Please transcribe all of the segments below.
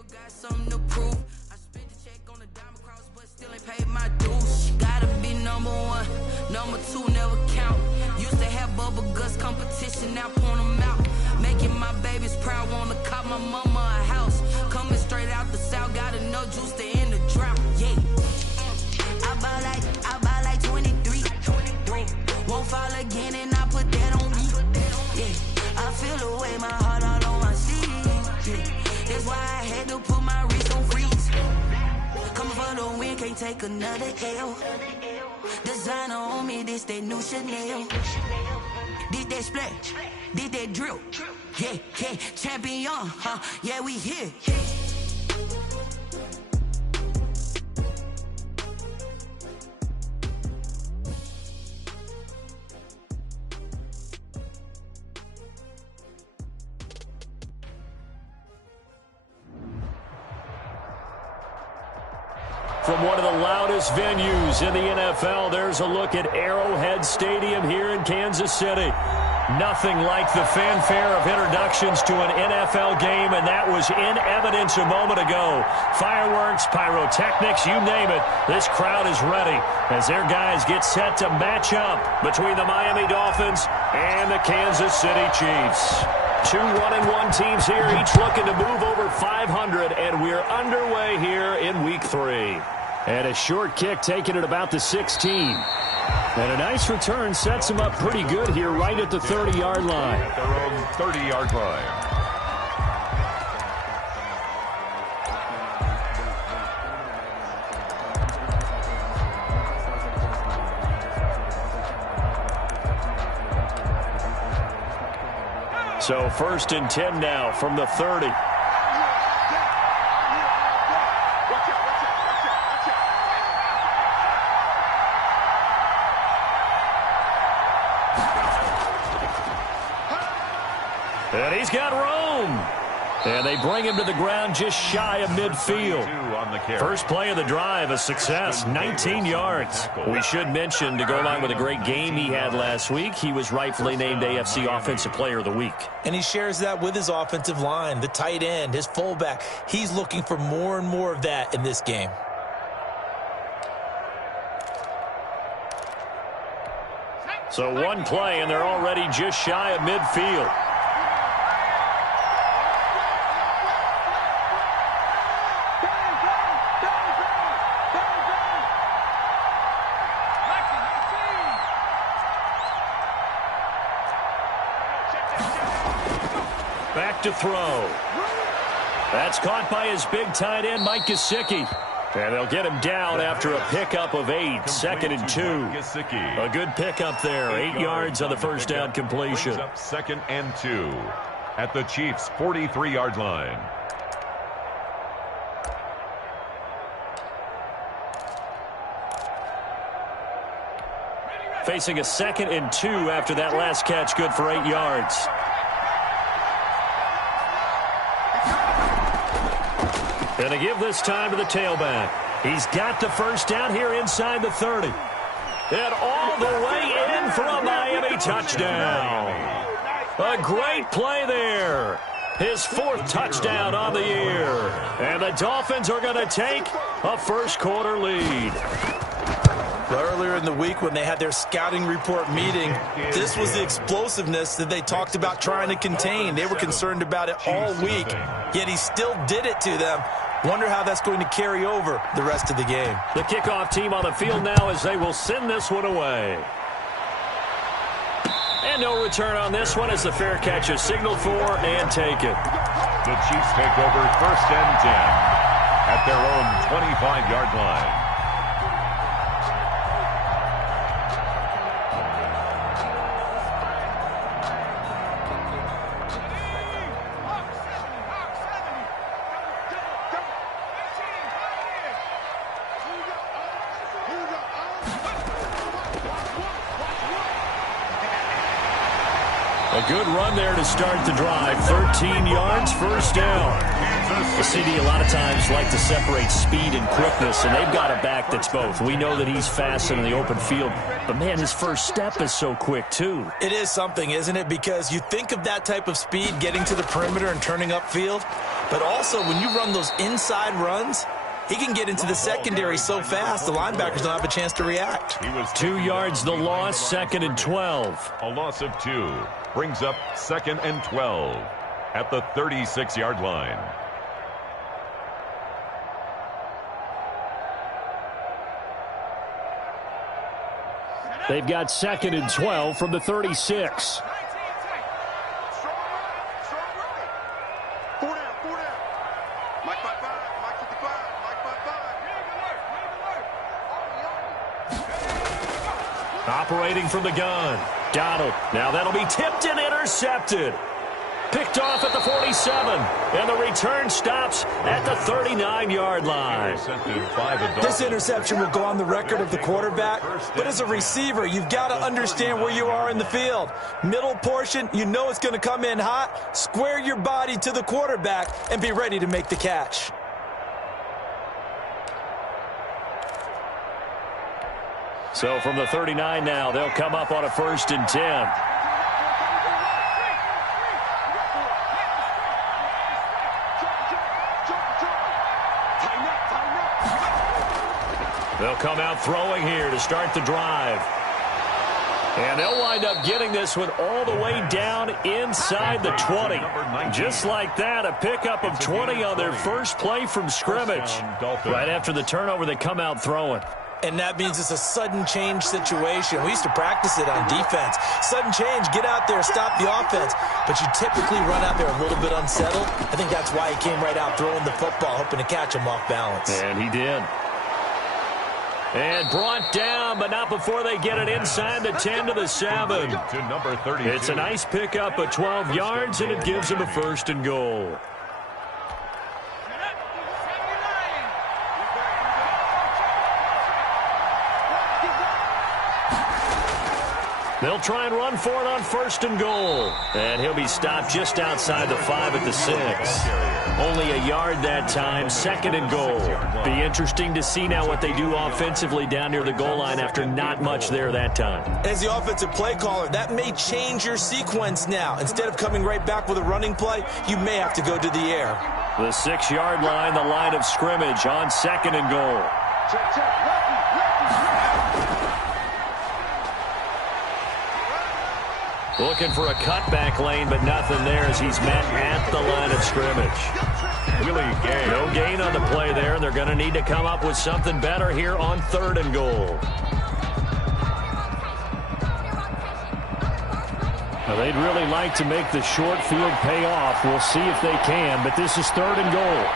still got something to prove. I spent the check on the diamond cross, but still ain't paid my dues. Gotta be number one, number two never count. Used to have bubble guts competition, now point them out. Making my babies proud, wanna cop my mama a house. Coming straight out the south, got enough juice to end the drought. Yeah, I buy like 23. Won't fall again, and I put that on me. Yeah, I feel the way, my heart all on my sleeve. Yeah, that's why I had to put my wrist on freeze. Coming for the win, can't take another L. Designer on me, this that new Chanel. This that splash, this that drill. Yeah, yeah, champion, huh? Yeah, we here. From one of the loudest venues in the NFL, there's a look at Arrowhead Stadium here in Kansas City. Nothing like the fanfare of introductions to an NFL game, and that was in evidence a moment ago. Fireworks, pyrotechnics, you name it. This crowd is ready as their guys get set to match up between the Miami Dolphins and the Kansas City Chiefs. Two 1-1 teams here, each looking to move over 500, and we're underway here in Week 3. And a short kick taken at about the 16. And a nice return sets them up pretty good here right at the 30-yard line. At their own 30-yard line. So 1st and 10 now from the 30. And he's got Jerome. And they bring him to the ground just shy of midfield. First play of the drive, a success, 19 yards. We should mention, to go along with a great game he had last week, he was rightfully named AFC Offensive Player of the Week. And he shares that with his offensive line, the tight end, his fullback. He's looking for more and more of that in this game. So one play, and they're already just shy of midfield. Back to throw. That's caught by his big tight end, Mike Gesicki. And they'll get him down after a pickup of 8, 2nd and 2. A good pickup there, 8 yards on the first down completion. 2nd and 2 at the Chiefs' 43-yard line. Facing a 2nd and 2 after that last catch, good for 8 yards. And to give this time to the tailback. He's got the first down here inside the 30. And all the way in for a Miami touchdown. A great play there. His 4th touchdown on the year. And the Dolphins are going to take a first-quarter lead. Earlier in the week when they had their scouting report meeting, this was the explosiveness that they talked about trying to contain. They were concerned about it all week, yet he still did it to them. Wonder how that's going to carry over the rest of the game. The kickoff team on the field now as they will send this one away. And no return on this one as the fair catch is signaled for and taken. The Chiefs take over 1st and 10 at their own 25-yard line. A good run there to start the drive. 13 yards, first down. The CD a lot of times like to separate speed and quickness, and they've got a back that's both. We know that he's fast in the open field, but, man, his first step is so quick, too. It is something, isn't it? Because you think of that type of speed getting to the perimeter and turning upfield, But also, when you run those inside runs, he can get into the secondary so fast, the linebackers don't have a chance to react. 2 yards the loss, 2nd and 12. A loss of 2 brings up 2nd and 12 at the 36-yard line. They've got 2nd and 12 from the 36. Operating from the gun. Donald. Now that'll be tipped and intercepted. Picked off at the 47. And the return stops at the 39-yard line. This interception will go on the record of the quarterback. But as a receiver, you've got to understand where you are in the field. Middle portion, you know it's going to come in hot. Square your body to the quarterback and be ready to make the catch. So from the 39 now, they'll come up on a 1st and 10. They'll come out throwing here to start the drive. And they'll wind up getting this one all the way down inside the 20. Just like that, a pickup of 20 on their first play from scrimmage. Right after the turnover, they come out throwing. And that means it's a sudden change situation. We used to practice it on defense. Sudden change, get out there, stop the offense. But you typically run out there a little bit unsettled. I think that's why he came right out throwing the football, hoping to catch him off balance. And he did. And brought down, but not before they get it inside the 10 to the 7. To number 32. It's a nice pickup of 12 yards, and it gives him a 1st and goal. They'll try and run for it on 1st and goal. And he'll be stopped just outside the 5 at the 6. Only a yard that time, 2nd and goal. Be interesting to see now what they do offensively down near the goal line after not much there that time. As the offensive play caller, that may change your sequence now. Instead of coming right back with a running play, you may have to go to the air. The 6-yard line, the line of scrimmage on 2nd and goal. Looking for a cutback lane, but nothing there as he's met at the line of scrimmage. No gain on the play there, and they're going to need to come up with something better here on 3rd and goal. Now, they'd really like to make the short field pay off. We'll see if they can, but this is 3rd and goal.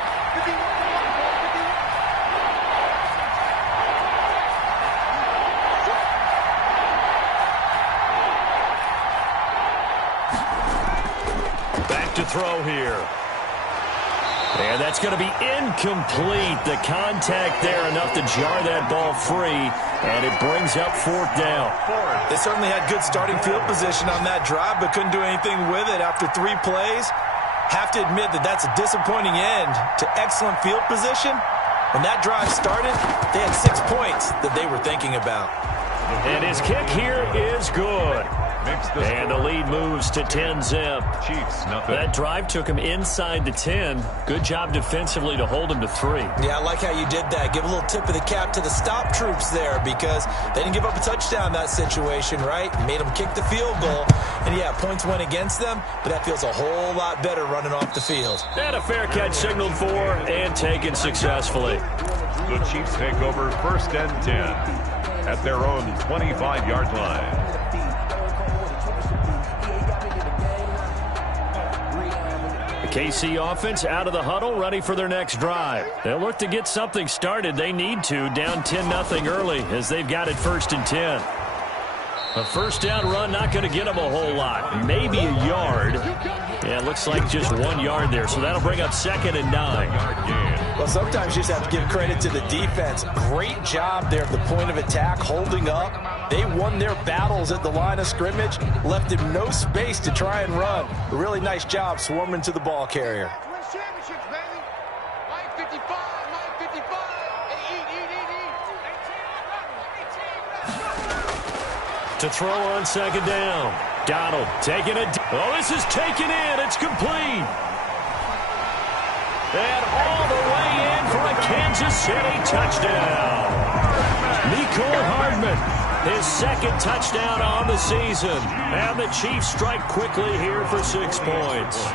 To throw here. And that's going to be incomplete. The contact there enough to jar that ball free, and it brings up 4th down. They certainly had good starting field position on that drive, but couldn't do anything with it after 3 plays. Have to admit that that's a disappointing end to excellent field position. When that drive started, they had 6 points that they were thinking about. And his kick here is good. And the lead moves to 10-zip. Chiefs, nothing. That drive took him inside the 10. Good job defensively to hold him to 3. Yeah, I like how you did that. Give a little tip of the cap to the stop troops there because they didn't give up a touchdown in that situation, right? Made them kick the field goal. And, yeah, points went against them, but that feels a whole lot better running off the field. And a fair catch signaled for and taken successfully. The Chiefs take over 1st and 10 at their own 25-yard line. KC offense out of the huddle, ready for their next drive. They'll look to get something started. They need to, down 10-0 early as they've got it 1st and 10. A 1st down run not going to get them a whole lot. Maybe a yard. Yeah, it looks like just 1 yard there, so that'll bring up 2nd and 9. Well, sometimes you just have to give credit to the defense. Great job there at the point of attack, holding up. They won their battles at the line of scrimmage, left him no space to try and run. A really nice job swarming to the ball carrier. To throw on 2nd down. Donald taking it. Oh, this is taken in. It's complete. And all the way in for a Kansas City touchdown. Mecole Hardman, his second touchdown on the season. And the Chiefs strike quickly here for 6 points.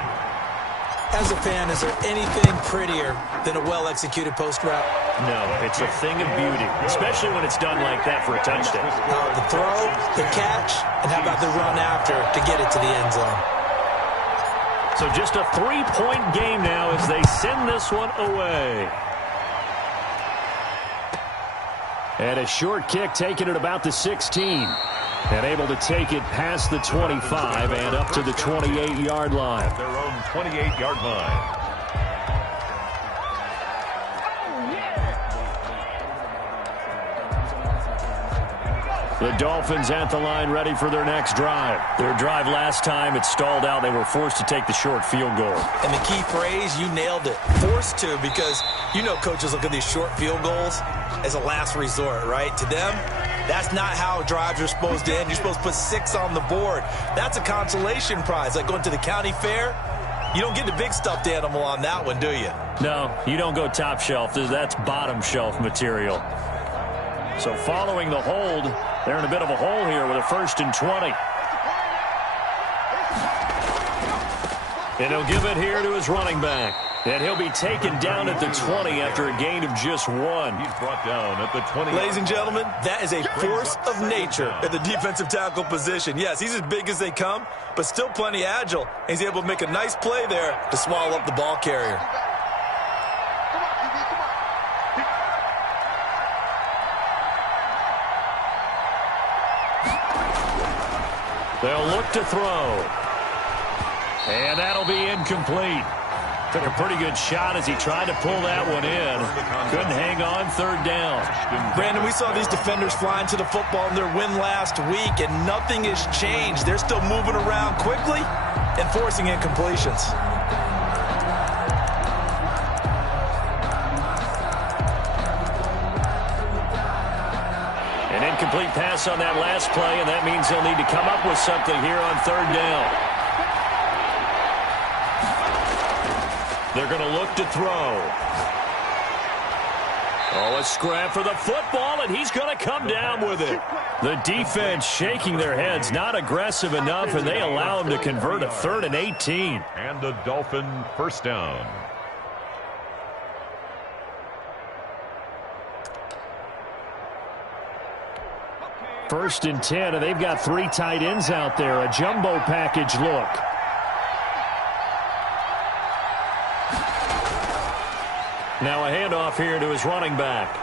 As a fan, is there anything prettier than a well-executed post route? No, it's a thing of beauty, especially when it's done like that for a touchdown. The throw, the catch, and how about the run after to get it to the end zone? So just a 3-point game now as they send this one away. And a short kick taken at about the 16. And able to take it past the 25 and up to the 28-yard line. Their own 28-yard line. The Dolphins at the line ready for their next drive. Their drive last time, it stalled out. They were forced to take the short field goal. And the key phrase, you nailed it. Forced to, because you know coaches look at these short field goals as a last resort, right? To them, that's not how drives are supposed to end. You're supposed to put 6 on the board. That's a consolation prize. Like going to the county fair, you don't get the big stuffed animal on that one, do you? No, you don't go top shelf. That's bottom shelf material. So following the hold, they're in a bit of a hole here with a 1st and 20. And he'll give it here to his running back. And he'll be taken down at the 20 after a gain of just 1. He's brought down at the 20. Ladies and gentlemen, that is a force of nature at the defensive tackle position. Yes, he's as big as they come, but still plenty agile. He's able to make a nice play there to swallow up the ball carrier. They'll look to throw. And that'll be incomplete. Took a pretty good shot as he tried to pull that one in. Couldn't hang on 3rd down. Brandon, we saw these defenders flying to the football in their win last week, and nothing has changed. They're still moving around quickly and forcing incompletions. An incomplete pass on that last play, and that means they'll need to come up with something here on 3rd down. They're going to look to throw. Oh, a scrap for the football, and he's going to come down with it. The defense shaking their heads, not aggressive enough, and they allow him to convert a 3rd and 18. And the Dolphin 1st down. First and 10, and they've got 3 tight ends out there. A jumbo package look. Now a handoff here to his running back.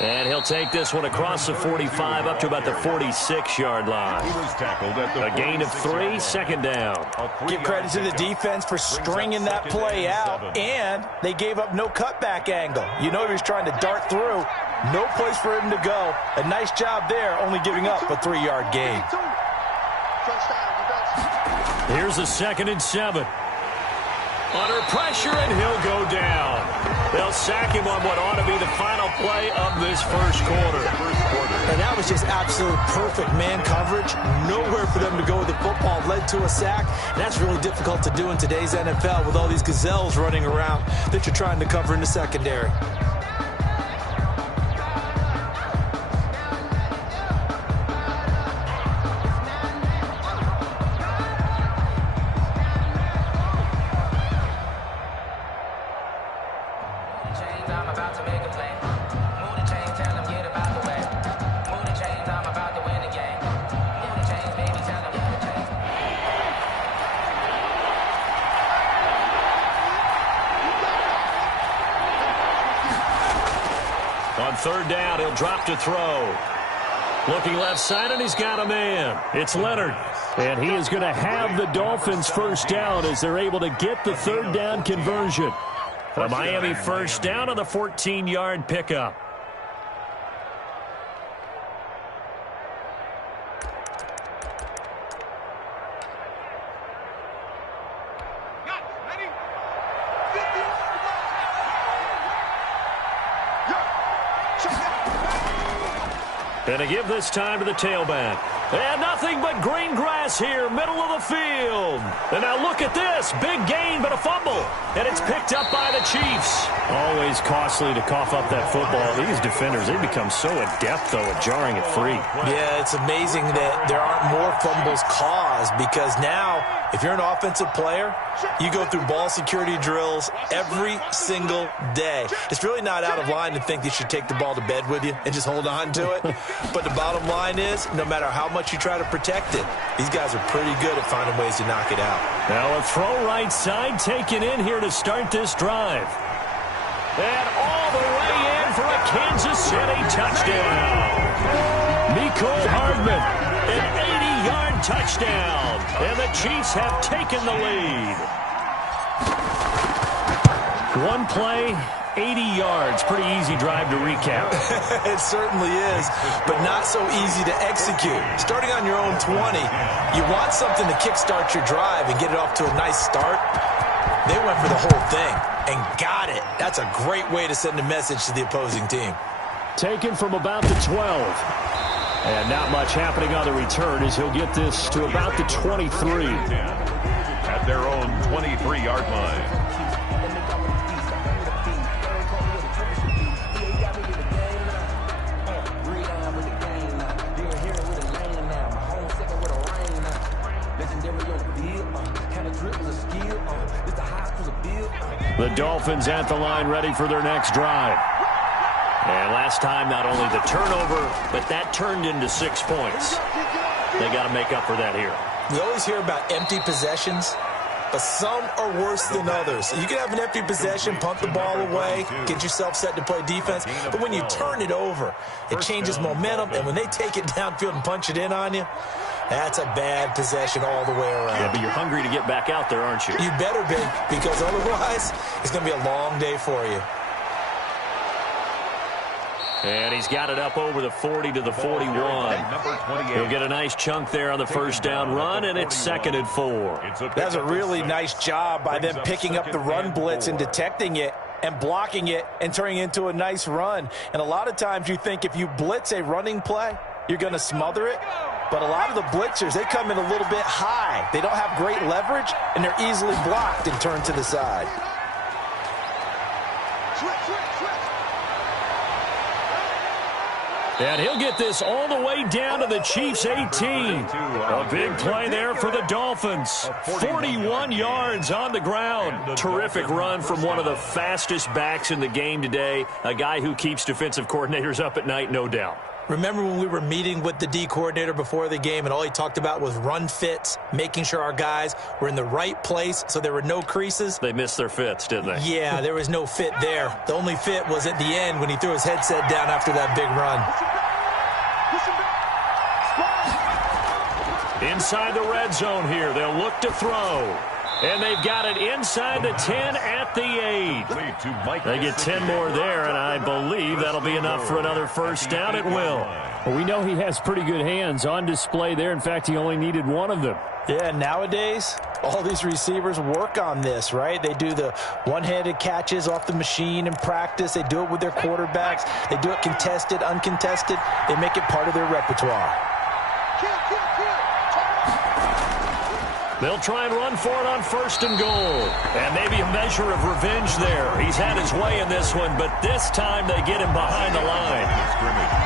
And he'll take this one across the 45 up to about the 46-yard line. He was tackled at the a gain of 3, 2nd down. Give credit to the defense for stringing that play out, and they gave up no cutback angle. You know he was trying to dart through. No place for him to go. A nice job there, only giving up a 3-yard gain. Here's a 2nd and 7. Under pressure, and he'll go down. They'll sack him on what ought to be the final play of this first quarter. And that was just absolute perfect man coverage. Nowhere for them to go with the football. Led to a sack. And that's really difficult to do in today's NFL with all these gazelles running around that you're trying to cover in the secondary. On 3rd down, he'll drop to throw. Looking left side, and he's got a man. It's Leonard. And he is going to have the Dolphins 1st down as they're able to get the 3rd down conversion. A Miami 1st down on the 14-yard pickup. And to give this time to the tailback. And nothing but green grass here, middle of the field. And now look at this. Big gain, but a fumble. And it's picked up by the Chiefs. Always costly to cough up that football. These defenders, they become so adept, though, at jarring it free. Yeah, it's amazing that there aren't more fumbles caused because now, if you're an offensive player, you go through ball security drills every single day. It's really not out of line to think you should take the ball to bed with you and just hold on to it. But the bottom line is, no matter how much you try to protect it, these guys are pretty good at finding ways to knock it out. Now a throw right side taken in here to start this drive. And all the way in for a Kansas City touchdown. Mecole Hardman, an 80-yard touchdown. And the Chiefs have taken the lead. One play, 80 yards. Pretty easy drive to recap. It certainly is, but not so easy to execute. Starting on your own 20, you want something to kickstart your drive and get it off to a nice start. They went for the whole thing and got it. That's a great way to send a message to the opposing team. Taken from about the 12. And not much happening on the return as he'll get this to about the 23. At their own 23-yard line. The Dolphins at the line ready for their next drive. And last time, not only the turnover, but that turned into 6 points. They got to make up for that here. You always hear about empty possessions, but some are worse than others. You can have an empty possession, punt the ball away, get yourself set to play defense, but when you turn it over, it changes momentum, and when they take it downfield and punch it in on you, that's a bad possession all the way around. Yeah, but you're hungry to get back out there, aren't you? You better be, because otherwise, it's going to be a long day for you. And he's got it up over the 40 to the 41. He'll get a nice chunk there on the first down run, and it's 2nd and 4. That's a really nice job by them picking up the run blitz and detecting it and blocking it and turning it into a nice run. And a lot of times you think if you blitz a running play, you're going to smother it. But a lot of the blitzers, they come in a little bit high. They don't have great leverage, and they're easily blocked and turned to the side. And he'll get this all the way down to the Chiefs' 18. A big play there for the Dolphins. 41 yards on the ground. Terrific run from one of the fastest backs in the game today. A guy who keeps defensive coordinators up at night, no doubt. Remember when we were meeting with the D coordinator before the game and all he talked about was run fits, making sure our guys were in the right place so there were no creases? They missed their fits, didn't they? Yeah, there was no fit there. The only fit was at the end when he threw his headset down after that big run. Inside the red zone here, they'll look to throw. And they've got it inside the 10 at the 8. They get 10 more there, and I believe that'll be enough for another first down. It will. Well, we know he has pretty good hands on display there. In fact, he only needed one of them. Yeah, nowadays, all these receivers work on this, right? They do the one-handed catches off the machine in practice. They do it with their quarterbacks. They do it contested, uncontested. They make it part of their repertoire. They'll try and run for it on 1st and goal. And maybe a measure of revenge there. He's had his way in this one, but this time they get him behind the line.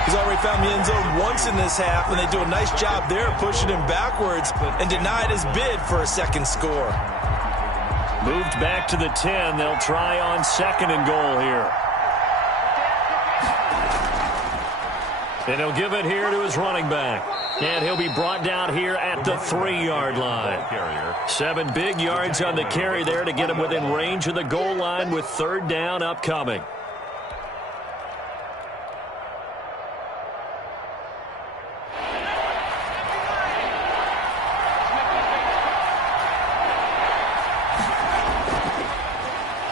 He's already found the end zone once in this half, and they do a nice job there pushing him backwards and denied his bid for a second score. Moved back to the 10. They'll try on 2nd and goal here. And he'll give it here to his running back. And he'll be brought down here at the 3-yard line. 7 big yards on the carry there to get him within range of the goal line with 3rd down upcoming.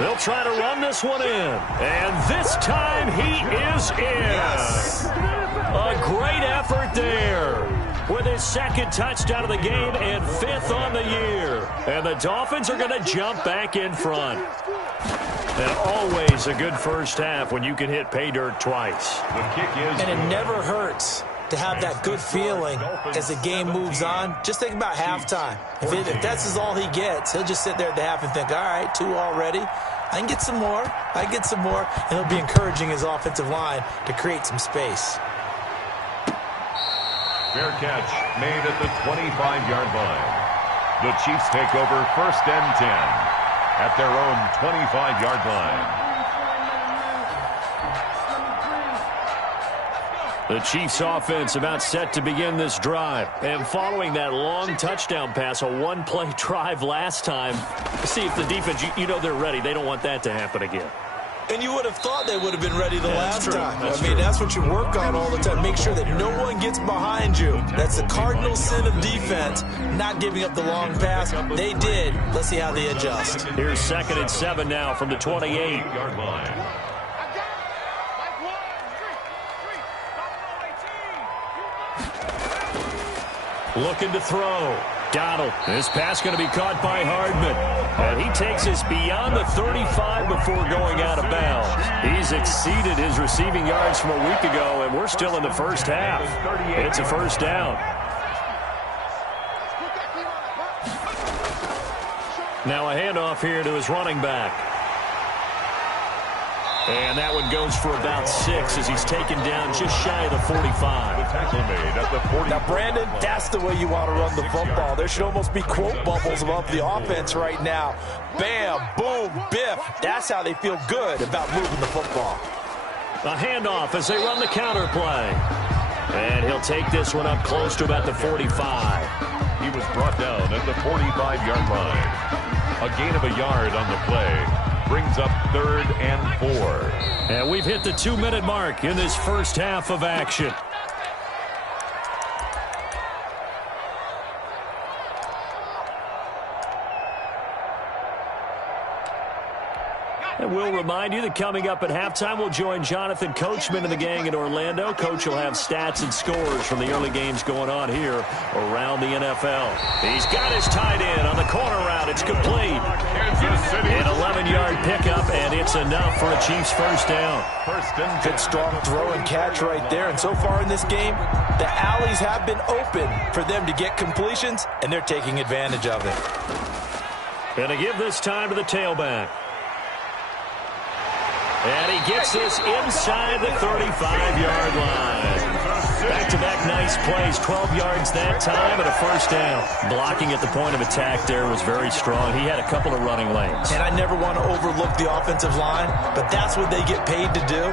They'll try to run this one in. And this time he is in. Yes. A great effort there with his 2nd touchdown of the game and 5th on the year. And the Dolphins are going to jump back in front. And always a good first half when you can hit pay dirt twice. And it never hurts to have that good feeling as the game moves on. Just think about halftime. If that's all he gets, he'll just sit there at the half and think, all right, 2 already. I can get some more. I can get some more. And he'll be encouraging his offensive line to create some space. Fair catch made at the 25-yard line. The Chiefs take over 1st and 10 at their own 25-yard line. The Chiefs offense about set to begin this drive. And following that long touchdown pass, a one-play drive last time, see if the defense, you know they're ready. They don't want that to happen again. And you would have thought they would have been ready the last time. That's what you work on all the time. Make sure that no one gets behind you. That's the cardinal sin of defense, not giving up the long pass. They did. Let's see how they adjust. Here's 2nd and 7 now from the 28-yard line. Looking to throw. Donald. This pass going to be caught by Hardman. And he takes us beyond the 35 before going out of bounds. He's exceeded his receiving yards from a week ago, and we're still in the first half. It's a first down. Now a handoff here to his running back. And that one goes for about 6 as he's taken down just shy of the 45. The tackle made at the 40. Now, Brandon, that's the way you want to run the football. There should almost be quote bubbles above the offense right now. Bam, boom, biff. That's how they feel good about moving the football. A handoff as they run the counter play. And he'll take this one up close to about the 45. He was brought down at the 45-yard line. A gain of a yard on the play. Brings up 3rd and 4. And we've hit the 2-minute mark in this first half of action. And we'll remind you that coming up at halftime, we'll join Jonathan Coachman and the gang in Orlando. Coach will have stats and scores from the early games going on here around the NFL. He's got his tight end on the corner route. It's complete. An 11-yard pickup, and it's enough for a Chiefs first down. Good strong throw and catch right there. And so far in this game, the alleys have been open for them to get completions, and they're taking advantage of it. And to give this time to the tailback. And he gets this inside the 35-yard line. Back-to-back nice plays, 12 yards that time and a first down. Blocking at the point of attack there was very strong. He had a couple of running lanes. And I never want to overlook the offensive line, but that's what they get paid to do.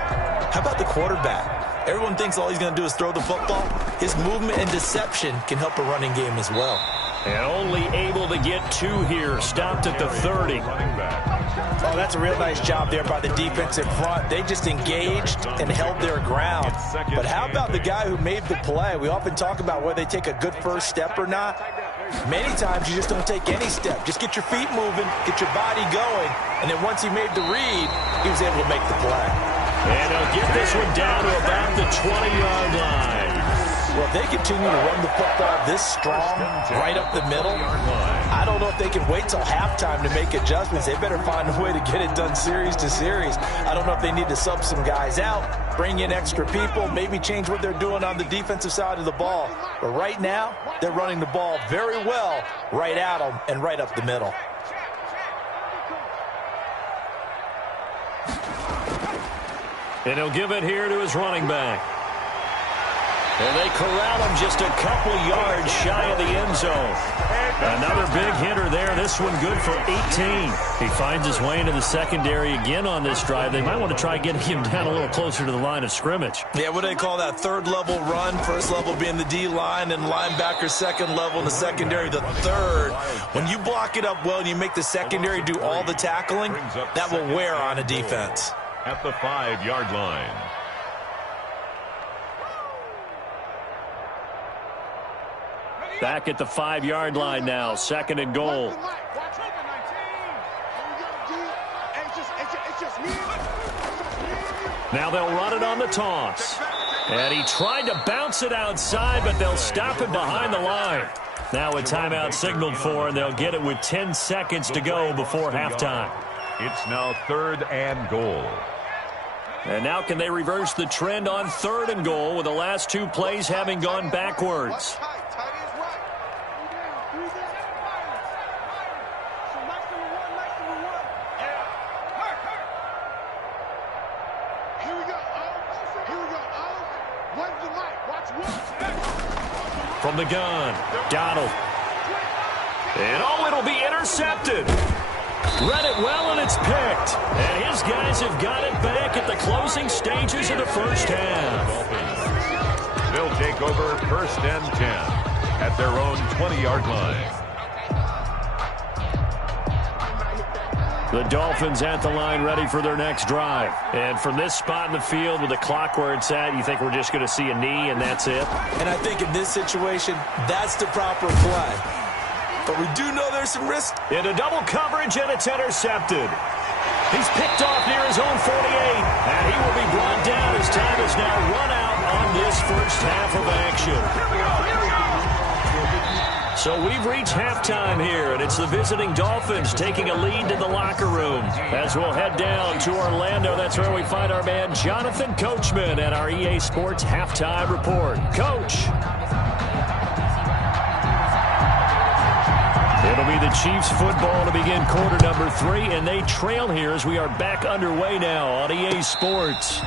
How about the quarterback? Everyone thinks all he's going to do is throw the football. His movement and deception can help a running game as well. And only able to get 2 here. Stopped at the 30. Oh, that's a real nice job there by the defense in front. They just engaged and held their ground. But how about the guy who made the play? We often talk about whether they take a good first step or not. Many times you just don't take any step. Just get your feet moving, get your body going. And then once he made the read, he was able to make the play. And he'll get this one down to about the 20-yard line. Well, if they continue to run the football this strong, right up the middle, I don't know if they can wait till halftime to make adjustments. They better find a way to get it done series to series. I don't know if they need to sub some guys out, bring in extra people, maybe change what they're doing on the defensive side of the ball. But right now, they're running the ball very well right at them and right up the middle. And he'll give it here to his running back. And they corral him just a couple yards shy of the end zone. Another big hitter there. This one good for 18. He finds his way into the secondary again on this drive. They might want to try getting him down a little closer to the line of scrimmage. Yeah, what do they call that? 3rd level run. 1st level being the D-line, and linebacker 2nd level in the secondary, the 3rd. When you block it up well and you make the secondary do all the tackling, that will wear on a defense. At the 5-yard line. Back at the 5-yard line now. 2nd and goal. Now they'll run it on the toss. And he tried to bounce it outside, but they'll stop him behind the line. Now a timeout signaled for, and they'll get it with 10 seconds to go before halftime. It's now 3rd and goal. And now can they reverse the trend on 3rd and goal with the last 2 plays having gone backwards? From the gun, Donald. And it'll be intercepted. Read it well, and it's picked. And his guys have got it back at the closing stages of the first half. They'll take over 1st and 10 at their own 20-yard line. The Dolphins at the line ready for their next drive. And from this spot in the field with the clock where it's at, you think we're just going to see a knee and that's it? And I think in this situation, that's the proper play. But we do know there's some risk. Into double coverage, and it's intercepted. He's picked off near his own 48, and he will be brought down as time is now run out on this first half of action. So we've reached halftime here, and it's the visiting Dolphins taking a lead to the locker room. As we'll head down to Orlando, that's where we find our man Jonathan Coachman at our EA Sports Halftime Report. Coach. It'll be the Chiefs football to begin quarter number 3, and they trail here as we are back underway now on EA Sports.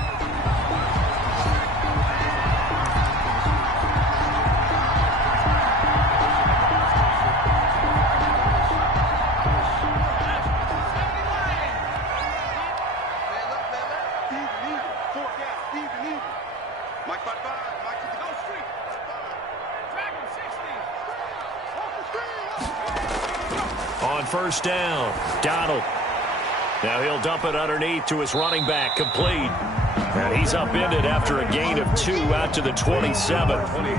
First down, Donald. Now he'll dump it underneath to his running back, complete. And he's upended after a gain of 2 out to the 27.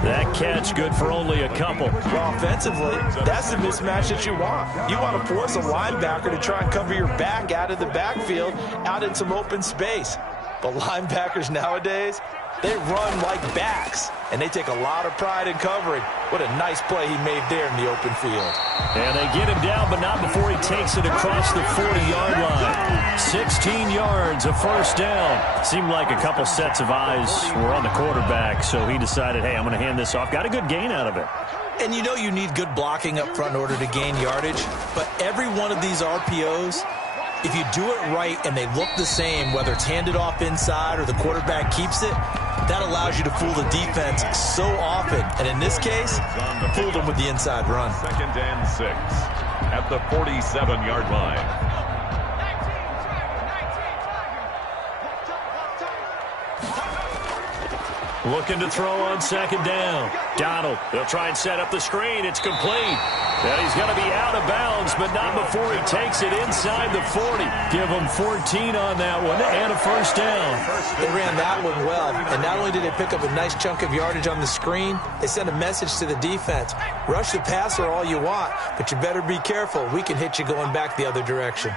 That catch good for only a couple. Well, offensively, that's the mismatch that you want. You want to force a linebacker to try and cover your back out of the backfield, out in some open space. But linebackers nowadays, they run like backs, and they take a lot of pride in covering. What a nice play he made there in the open field. And they get him down, but not before he takes it across the 40-yard line. 16 yards, a first down. Seemed like a couple sets of eyes were on the quarterback, so he decided, hey, I'm going to hand this off. Got a good gain out of it. And you know you need good blocking up front in order to gain yardage, but every one of these RPOs, if you do it right and they look the same, whether it's handed off inside or the quarterback keeps it, that allows you to fool the defense so often. And in this case, fooled them with the inside run. 2nd and 6 at the 47-yard line. Looking to throw on 2nd down. Donald, they'll try and set up the screen. It's complete. And he's going to be out of bounds, but not before he takes it inside the 40. Give him 14 on that one and a first down. They ran that one well, and not only did they pick up a nice chunk of yardage on the screen, they sent a message to the defense. Rush the passer all you want, but you better be careful. We can hit you going back the other direction.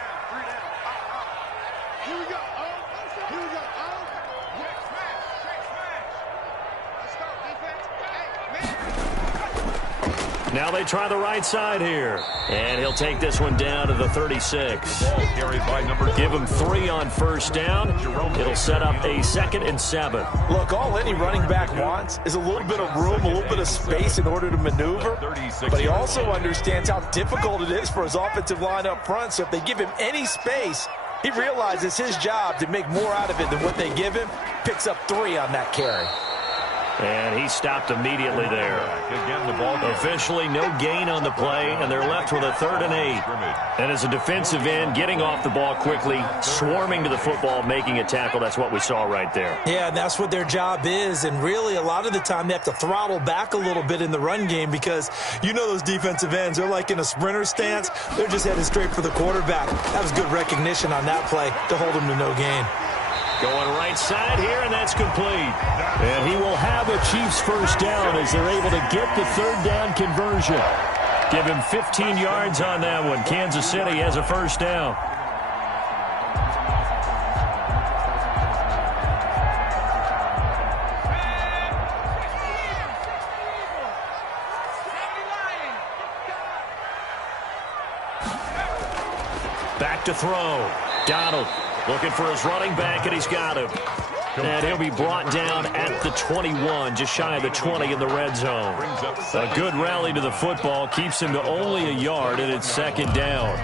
Now they try the right side here. And he'll take this one down to the 36. Ball carried by number 2. Give him 3 on first down. Jerome. It'll set up a 2nd and 7. Look, all any running back wants is a little bit of room, a little bit of space in order to maneuver. But he also understands how difficult it is for his offensive line up front. So if they give him any space, he realizes his job to make more out of it than what they give him. Picks up 3 on that carry. And he stopped immediately there. Again, the ball officially no gain on the play, and they're left with a 3rd and 8. And as a defensive end, getting off the ball quickly, swarming to the football, making a tackle, that's what we saw right there. Yeah, and that's what their job is. And really, a lot of the time, they have to throttle back a little bit in the run game because you know those defensive ends, they're like in a sprinter stance. They're just headed straight for the quarterback. That was good recognition on that play to hold him to no gain. Going right side here, and that's complete. And he will have a Chiefs first down as they're able to get the 3rd down conversion. Give him 15 yards on that one. Kansas City has a first down. Back to throw. Donald Looking for his running back, and he's got him. And he'll be brought down at the 21, just shy of the 20 in the red zone. A good rally to the football keeps him to only a yard, and it's second down.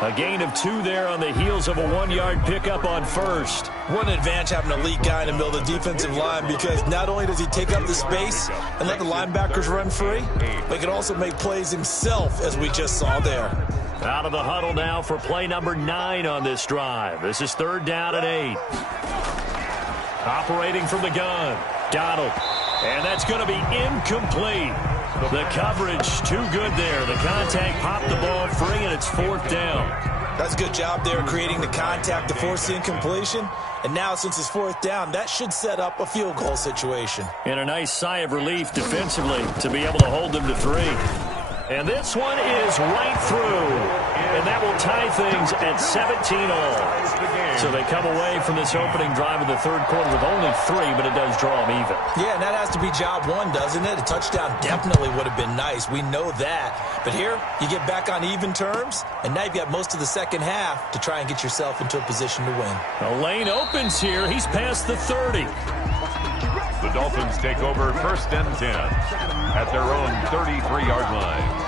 A gain of 2 there on the heels of a 1-yard pickup on first. What an advantage having an elite guy in the middle of the defensive line, because not only does he take up the space and let the linebackers run free, but he can also make plays himself, as we just saw there. Out of the huddle now for play number 9 on this drive. This is 3rd down and 8. Operating from the gun, Donald. And that's going to be incomplete. The coverage too good there. The contact popped the ball free, and it's 4th down. That's a good job there creating the contact to force the incompletion. And now, since it's 4th down, that should set up a field goal situation. And a nice sigh of relief defensively to be able to hold them to 3. And this one is right through. And that will tie things at 17-all. So they come away from this opening drive in the 3rd quarter with only 3, but it does draw them even. Yeah, and that has to be job 1, doesn't it? A touchdown definitely would have been nice. We know that. But here, you get back on even terms, and now you've got most of the second half to try and get yourself into a position to win. The lane opens here. He's past the 30. The Dolphins take over 1st and 10 at their own 33-yard line.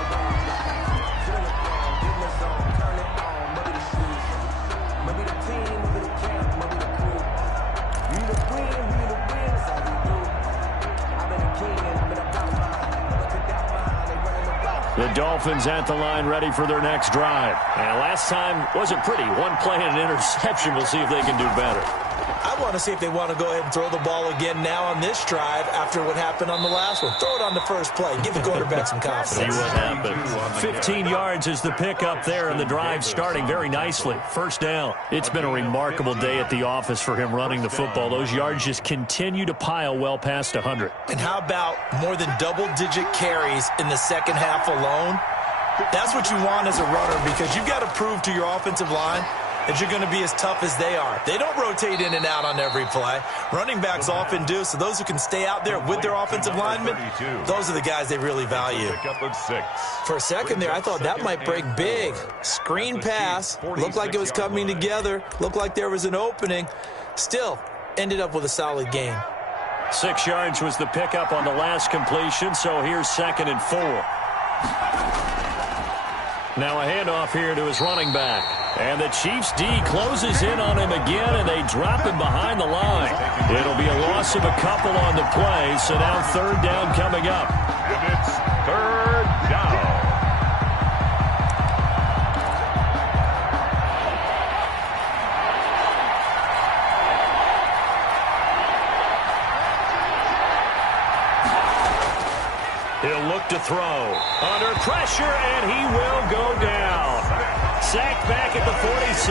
The Dolphins at the line ready for their next drive. And last time wasn't pretty. 1 play and an interception. We'll see if they can do better. I want to see if they want to go ahead and throw the ball again now on this drive after what happened on the last one. Throw it on the first play. Give the quarterback some confidence. See what happens. 15 yards is the pickup there, and the drive starting very nicely. 1st down. It's been a remarkable day at the office for him running the football. Those yards just continue to pile well past 100. And how about more than double-digit carries in the second half alone? That's what you want as a runner, because you've got to prove to your offensive line that you're going to be as tough as they are. They don't rotate in and out on every play. Running backs often do, so those who can stay out there with their offensive linemen, those are the guys they really value. For a second there, I thought that might break big. Screen pass, looked like it was coming together, looked like there was an opening. Still, ended up with a solid gain. 6 yards was the pickup on the last completion, so here's 2nd and 4. Now a handoff here to his running back. And the Chiefs D closes in on him again, and they drop him behind the line. It'll be a loss of a couple on the play, so now 3rd down coming up. And it's 3rd down. He'll look to throw. Under pressure, and he will go down. Sacked back at the 46.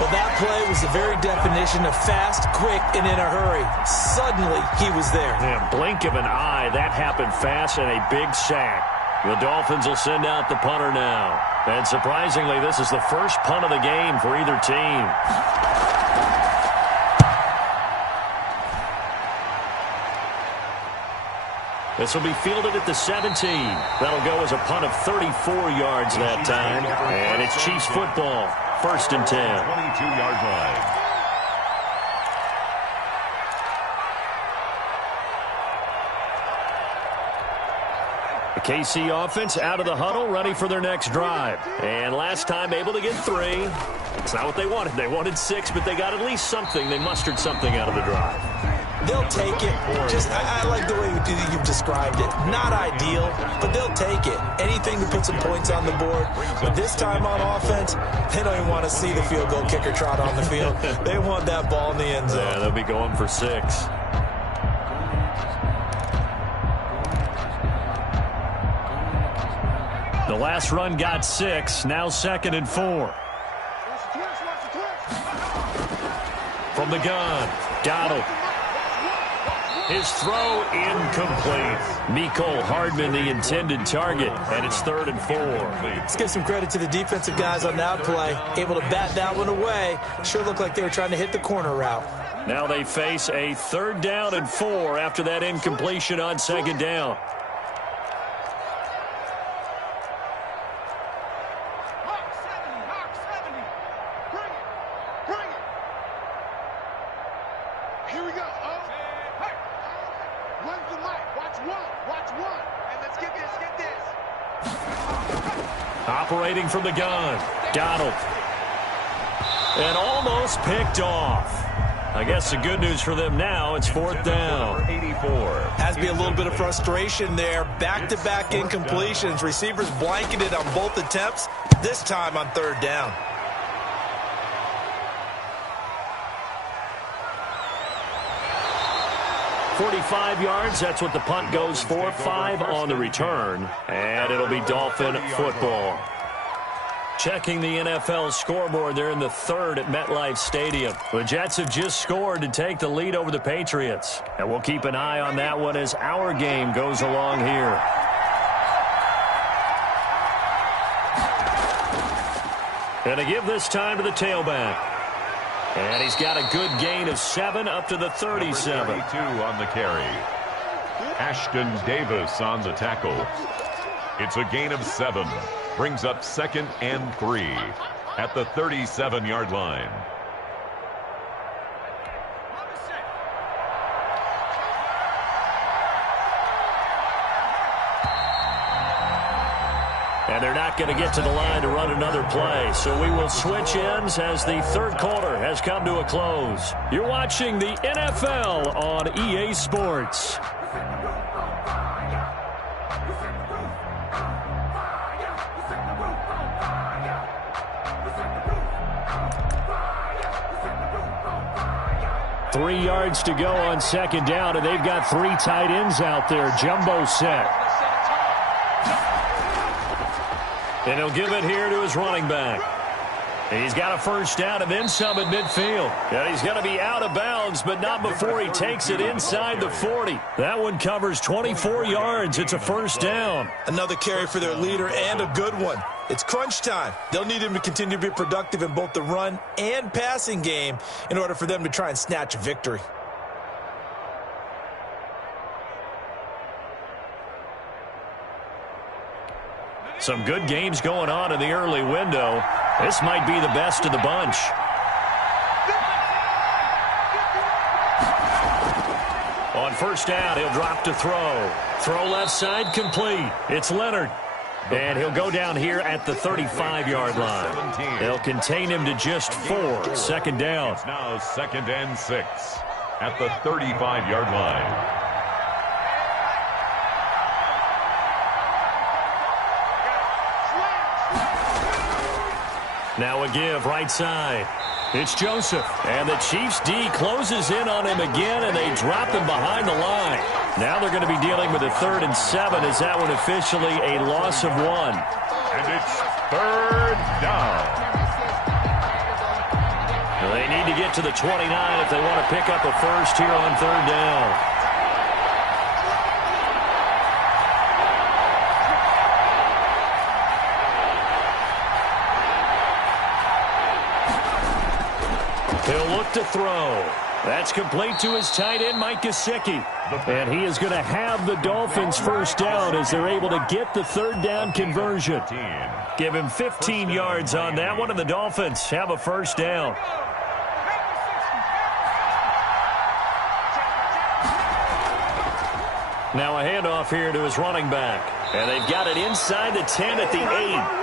Well, that play was the very definition of fast, quick, and in a hurry. Suddenly, he was there. Yeah, blink of an eye. That happened fast, and a big sack. The Dolphins will send out the punter now. And surprisingly, this is the first punt of the game for either team. This will be fielded at the 17. That'll go as a punt of 34 yards that time. And it's Chiefs football. 1st and 10. 22-yard line. The KC offense out of the huddle, ready for their next drive. And last time able to get 3. It's not what they wanted. They wanted 6, but they got at least something. They mustered something out of the drive. They'll take it. I like the way you've described it. Not ideal, but they'll take it. Anything to put some points on the board. But this time on offense, they don't even want to see the field goal kicker trot on the field. They want that ball in the end zone. Yeah, they'll be going for 6. The last run got 6. Now 2nd and 4. From the gun, Donald. His throw incomplete. Mecole Hardman, the intended target, and it's 3rd and 4. Let's give some credit to the defensive guys on that play. Able to bat that one away. Sure looked like they were trying to hit the corner route. Now they face a 3rd down and 4 after that incompletion on 2nd down. Operating from the gun, Donald. And almost picked off. I guess the good news for them now, it's 4th down. 84. Has to be a little bit of frustration there. Back-to-back incompletions. Receivers blanketed on both attempts, this time on 3rd down. .45 yards, that's what the punt goes for. 5 on the return, and it'll be Dolphin football. Checking the NFL scoreboard, they're in the 3rd at MetLife Stadium. The Jets have just scored to take the lead over the Patriots. And we'll keep an eye on that one as our game goes along here. And to give this time to the tailback. And he's got a good gain of 7 up to the 37. Number 32 on the carry. Ashton Davis on the tackle. It's a gain of 7. Brings up 2nd and 3 at the 37-yard line. And they're not going to get to the line to run another play. So we will switch ends as the 3rd quarter has come to a close. You're watching the NFL on EA Sports. Three yards to go on 2nd down, and they've got 3 tight ends out there. Jumbo set. And he'll give it here to his running back. He's got a 1st down and then some at midfield. And he's going to be out of bounds, but not before he takes it inside the 40. That one covers 24 yards. It's a 1st down. Another carry for their leader and a good one. It's crunch time. They'll need him to continue to be productive in both the run and passing game in order for them to try and snatch a victory. Some good games going on in the early window. This might be the best of the bunch. On 1st down, he'll drop to throw. Throw left side, complete. It's Leonard. And he'll go down here at the 35-yard line. They'll contain him to just 4. 2nd down. It's now 2nd and 6 at the 35-yard line. Now a give right side. It's Joseph. And the Chiefs D closes in on him again, and they drop him behind the line. Now they're going to be dealing with a 3rd and 7. Is that one officially a loss of 1? And it's 3rd down. They need to get to the 29 if they want to pick up a 1st here on 3rd down. He'll look to throw. That's complete to his tight end, Mike Gesicki. And he is going to have the Dolphins 1st down as they're able to get the 3rd down conversion. Give him 15 yards on that one, and the Dolphins have a 1st down. Now a handoff here to his running back. And they've got it inside the 10 at the 8.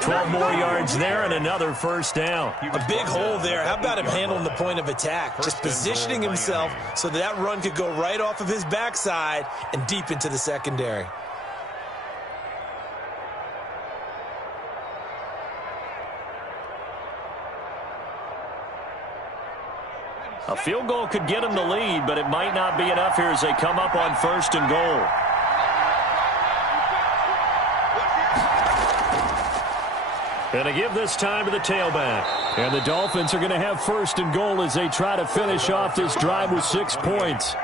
12 more yards there and another 1st down. A big hole there. How about him handling the point of attack? Just positioning himself so that run could go right off of his backside and deep into the secondary. A field goal could get them the lead, but it might not be enough here as they come up on 1st and goal. And to give this time to the tailback. And the Dolphins are going to have 1st and goal as they try to finish off this drive with 6 points.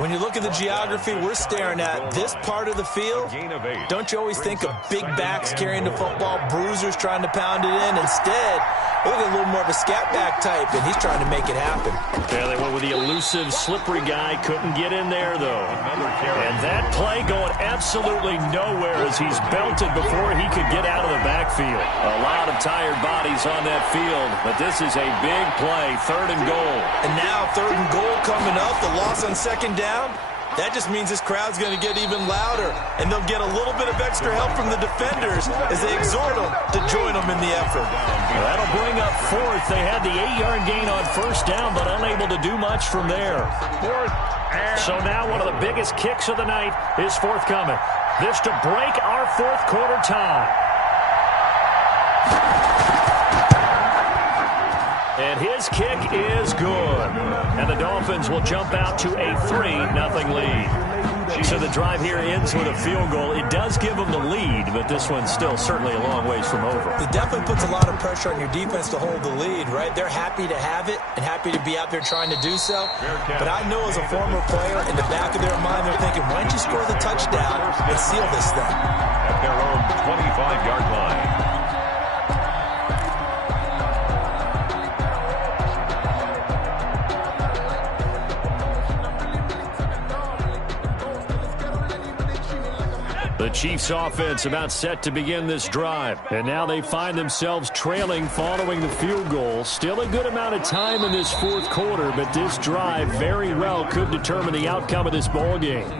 When you look at the geography we're staring at, this part of the field, don't you always think of big backs carrying the football, bruisers trying to pound it in? Instead, look at a little more of a scat back type, and he's trying to make it happen. Yeah, they went with the elusive, slippery guy. Couldn't get in there, though. And that play going absolutely nowhere as he's belted before he could get out of the backfield. A lot of tired bodies on that field, but this is a big play, 3rd and goal. And now 3rd and goal coming up, the loss on 2nd down. That just means this crowd's going to get even louder, and they'll get a little bit of extra help from the defenders as they exhort them to join them in the effort. Well, that'll bring up 4th. They had the 8-yard gain on 1st down, but unable to do much from there. So now one of the biggest kicks of the night is forthcoming. This to break our 4th quarter tie. And his kick is good. And the Dolphins will jump out to a 3-0 lead. So the drive here ends with a field goal. It does give them the lead, but this one's still certainly a long ways from over. It definitely puts a lot of pressure on your defense to hold the lead, right? They're happy to have it and happy to be out there trying to do so. But I know as a former player, in the back of their mind, they're thinking, why don't you score the touchdown and seal this thing? At their own 25-yard line. The Chiefs offense about set to begin this drive. And now they find themselves trailing following the field goal. Still a good amount of time in this 4th quarter, but this drive very well could determine the outcome of this ball game.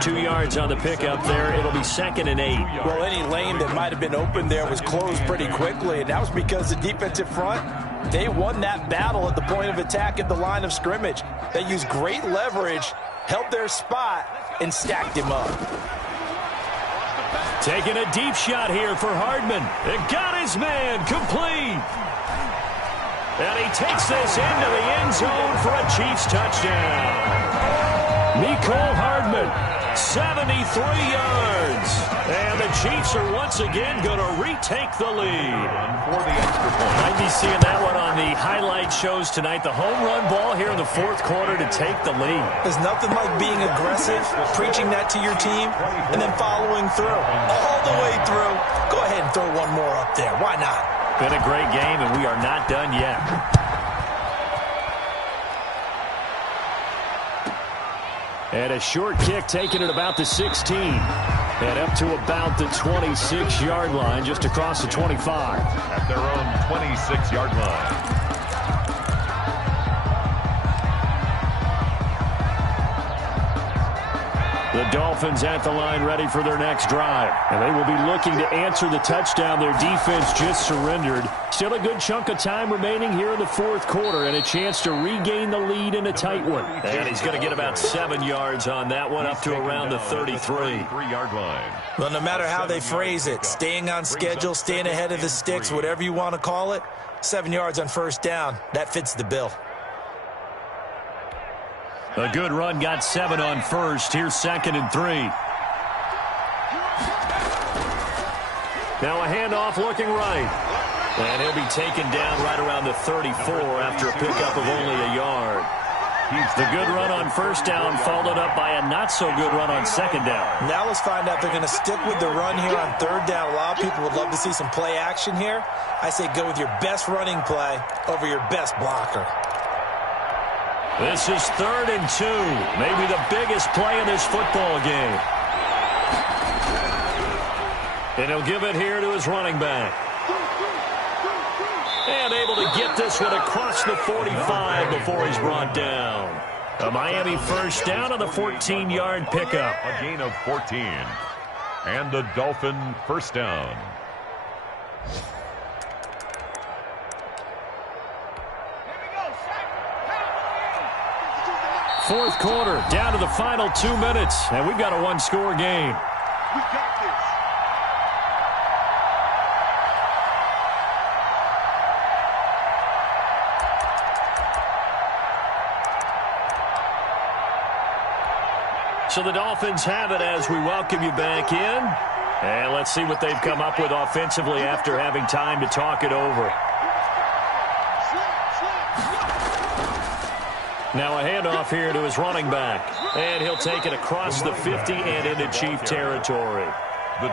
2 yards on the pickup there. It'll be 2nd and 8. Well, any lane that might have been open there was closed pretty quickly, and that was because the defensive front, they won that battle at the point of attack at the line of scrimmage. They used great leverage, held their spot, and stacked him up. Taking a deep shot here for Hardman. It got his man complete. And he takes this into the end zone for a Chiefs touchdown. Mecole Hardman, 73 yards. And the Chiefs are once again going to retake the lead. For the extra point. Might be seeing that one on the highlight shows tonight. The home run ball here in the 4th quarter to take the lead. There's nothing like being aggressive, preaching that to your team, and then following through. All the way through. Go ahead and throw one more up there. Why not? Been a great game, and we are not done yet. And a short kick taken at about the 16. And up to about the 26-yard line, just across the 25. At their own 26-yard line. The Dolphins at the line ready for their next drive. And they will be looking to answer the touchdown their defense just surrendered. Still a good chunk of time remaining here in the 4th quarter and a chance to regain the lead in a tight one. And he's going to get about 7 yards on that one, up to around the 33-yard line. Well, no matter how they phrase it, staying on schedule, staying ahead of the sticks, whatever you want to call it, 7 yards on 1st down, that fits the bill. A good run, got 7 on 1st. Here's 2nd and 3. Now a handoff looking right. And he'll be taken down right around the 34 after a pickup of only a yard. The good run on 1st down followed up by a not-so-good run on 2nd down. Now let's find out if they're going to stick with the run here on 3rd down. A lot of people would love to see some play action here. I say go with your best running play over your best blocker. This is 3rd and 2. Maybe the biggest play in this football game. And he'll give it here to his running back. And able to get this one across the 45 before he's brought down. A Miami 1st down on the 14-yard pickup. A gain of 14. And the Dolphin 1st down. Fourth quarter, down to the final 2 minutes, and we've got a one-score game. We got this. So the Dolphins have it as we welcome you back in. And let's see what they've come up with offensively after having time to talk it over. Now a handoff here to his running back. And he'll take it across the 50 and into Chief territory.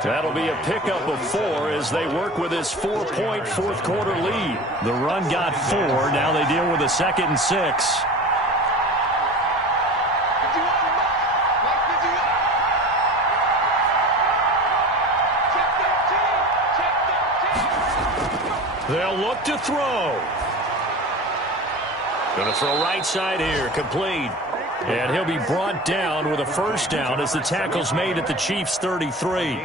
That'll be a pickup of 4 as they work with this 4-point fourth-quarter lead. The run got 4. Now they deal with a 2nd and 6. They'll look to throw. Going to throw right side here. Complete. And he'll be brought down with a first down as the tackle's made at the Chiefs' 33.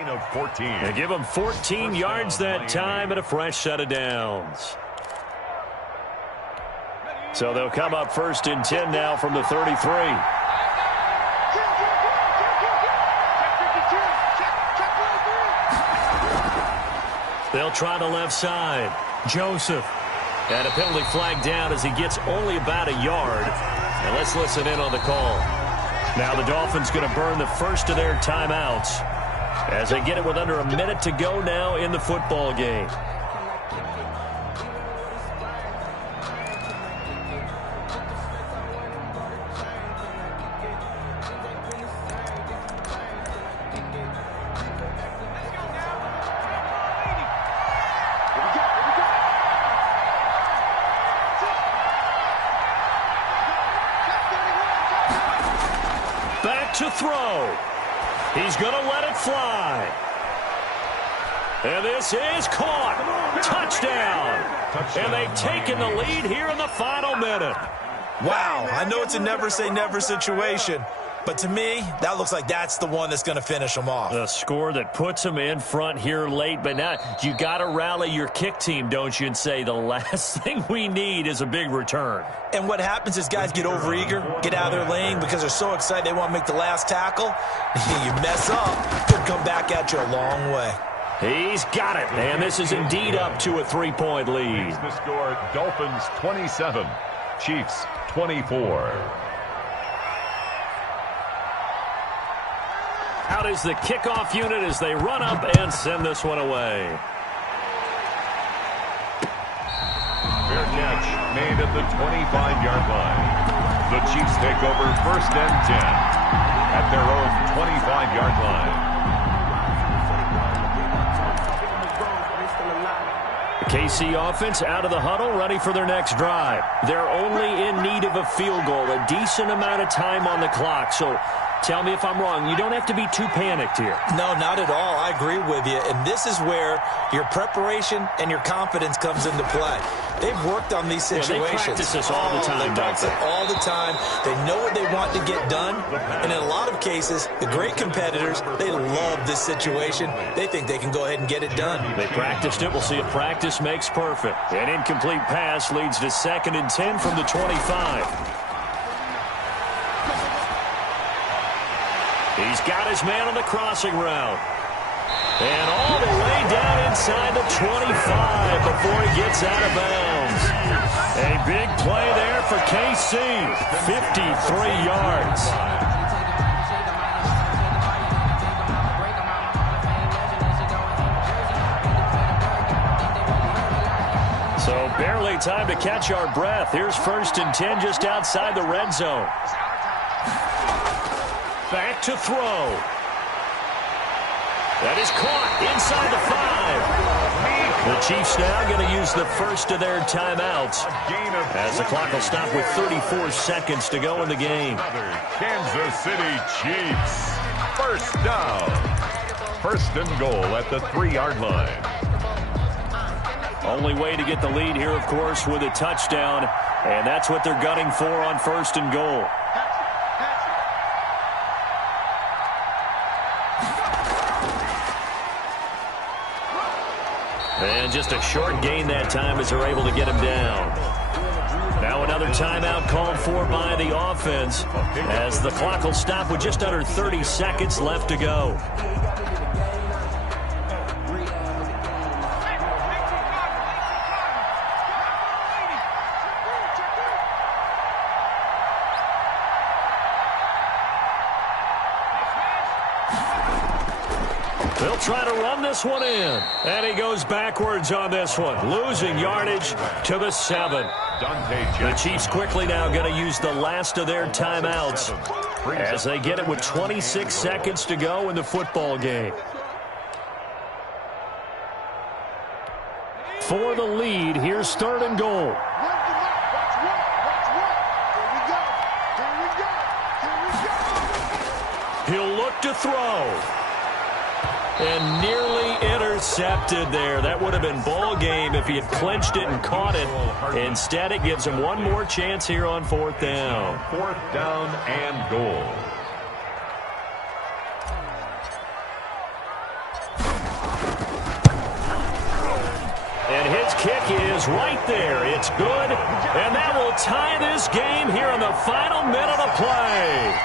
They give him 14 yards that time and a fresh set of downs. So they'll come up 1st and 10 now from the 33. They'll try the left side. Joseph. And a penalty flag down as he gets only about a yard. And let's listen in on the call. Now the Dolphins going to burn the first of their timeouts as they get it with under a minute to go now in the football game. To throw. He's going to let it fly. And this is caught. Touchdown. And they've taken the lead here in the final minute. Wow, I know it's a never-say-never situation, but to me, that looks like that's the one that's going to finish them off. A score that puts them in front here late, but now you got to rally your kick team, don't you, and say the last thing we need is a big return. And what happens is guys get overeager, get out of their lane because they're so excited they want to make the last tackle. You mess up, could come back at you a long way. He's got it, and this is indeed up to a 3-point lead. The score, Dolphins 27, Chiefs 24. Out is the kickoff unit as they run up and send this one away. Fair catch made at the 25-yard line. The Chiefs take over 1st and 10 at their own 25-yard line. The KC offense out of the huddle, ready for their next drive. They're only in need of a field goal, a decent amount of time on the clock. So tell me if I'm wrong. You don't have to be too panicked here. No, not at all. I agree with you. And this is where your preparation and your confidence comes into play. They've worked on these situations. They practice this all the time. They practice it all the time. They know what they want to get done. And in a lot of cases, the great competitors, they love this situation. They think they can go ahead and get it done. They practiced it. We'll see if practice makes perfect. An incomplete pass leads to 2nd and 10 from the 25. He's got his man on the crossing route. And all the way down inside the 25 before he gets out of bounds. A big play there for KC. 53 yards. So barely time to catch our breath. Here's 1st and 10 just outside the red zone. Back to throw. That is caught inside the 5. The Chiefs now going to use the first of their timeouts as the clock will stop with 34 seconds to go in the game. Kansas City Chiefs. First down. 1st and goal at the 3-yard line. Only way to get the lead here, of course, with a touchdown, and that's what they're gunning for on 1st and goal. And just a short gain that time as they're able to get him down. Now another timeout called for by the offense as the clock will stop with just under 30 seconds left to go. They'll try to run this one in. And he goes backwards on this one. Losing yardage to the 7. The Chiefs quickly now going to use the last of their timeouts as they get it with 26 seconds to go in the football game. For the lead, here's 3rd and goal. He'll look to throw. And nearly intercepted there. That would have been ball game if he had clinched it and caught it. Instead, it gives him one more chance here on 4th down. 4th down and goal. And his kick is right there. It's good. And that will tie this game here in the final minute of play.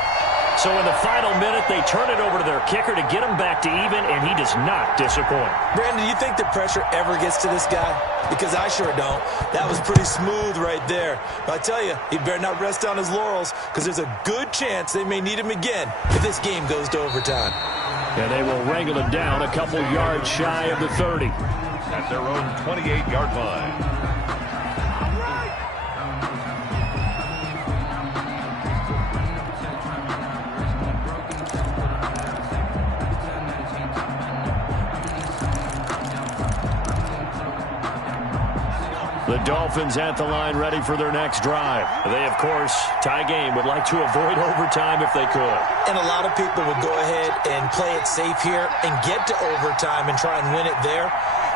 So in the final minute, they turn it over to their kicker to get him back to even, and he does not disappoint. Brandon, do you think the pressure ever gets to this guy? Because I sure don't. That was pretty smooth right there. But I tell you, he better not rest on his laurels, because there's a good chance they may need him again if this game goes to overtime. And they will wrangle him down a couple yards shy of the 30. At their own 28-yard line. The Dolphins at the line ready for their next drive. They, of course, tie game, would like to avoid overtime if they could. And a lot of people would go ahead and play it safe here and get to overtime and try and win it there.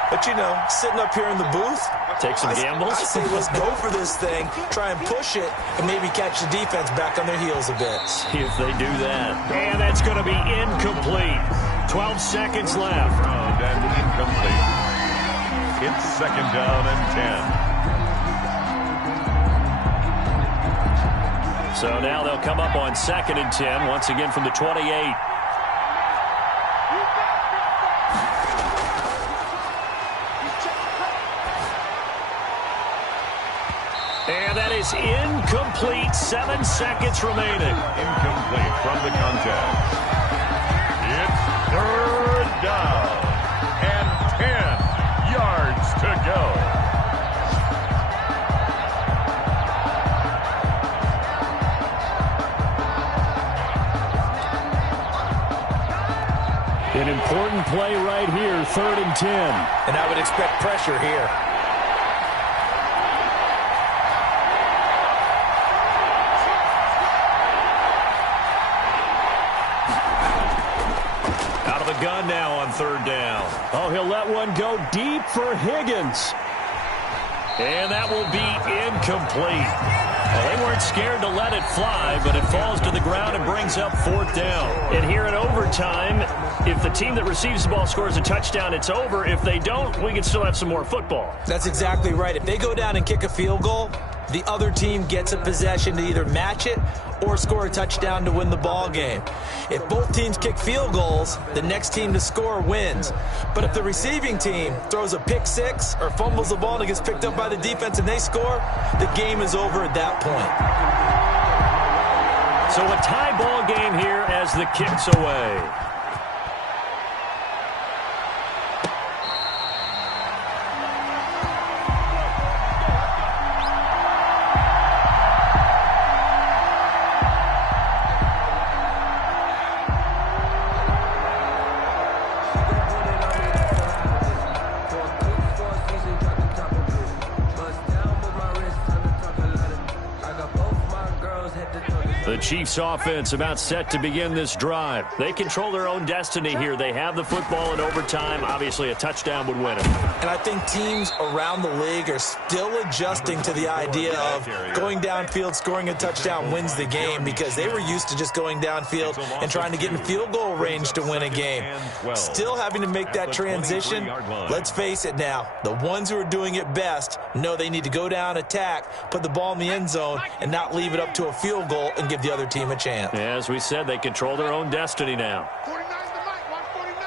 But, you know, sitting up here in the booth, take some gambles. I say let's go for this thing, try and push it, and maybe catch the defense back on their heels a bit. See if they do that. And that's going to be incomplete. 12 seconds left. Round and incomplete. It's 2nd down and 10. So now they'll come up on 2nd and 10, once again from the 28. And that is incomplete. 7 seconds remaining. Incomplete from the contest. It's 3rd down and 10 yards to go. An important play right here, 3rd and 10. And I would expect pressure here. Out of the gun now on 3rd down. Oh, he'll let one go deep for Higgins. And that will be incomplete. Well, they weren't scared to let it fly, but it falls to the ground and brings up 4th down. And here in overtime, if the team that receives the ball scores a touchdown, it's over. If they don't, we can still have some more football. That's exactly right. If they go down and kick a field goal, the other team gets a possession to either match it or score a touchdown to win the ball game. If both teams kick field goals, the next team to score wins. But if the receiving team throws a pick six or fumbles the ball and it gets picked up by the defense and they score, the game is over at that point. So a tie ball game here as the kick's away. The Chiefs offense about set to begin this drive. They control their own destiny here. They have the football in overtime. Obviously, a touchdown would win it. And I think teams around the league are still adjusting to the idea of going downfield, scoring a touchdown wins the game, because they were used to just going downfield and trying to get in field goal range to win a game. Still having to make that transition. Let's face it now, the ones who are doing it best know they need to go down, attack, put the ball in the end zone, and not leave it up to a field goal and give the other team a chance. As we said, they control their own destiny now. 49's the mic, 149.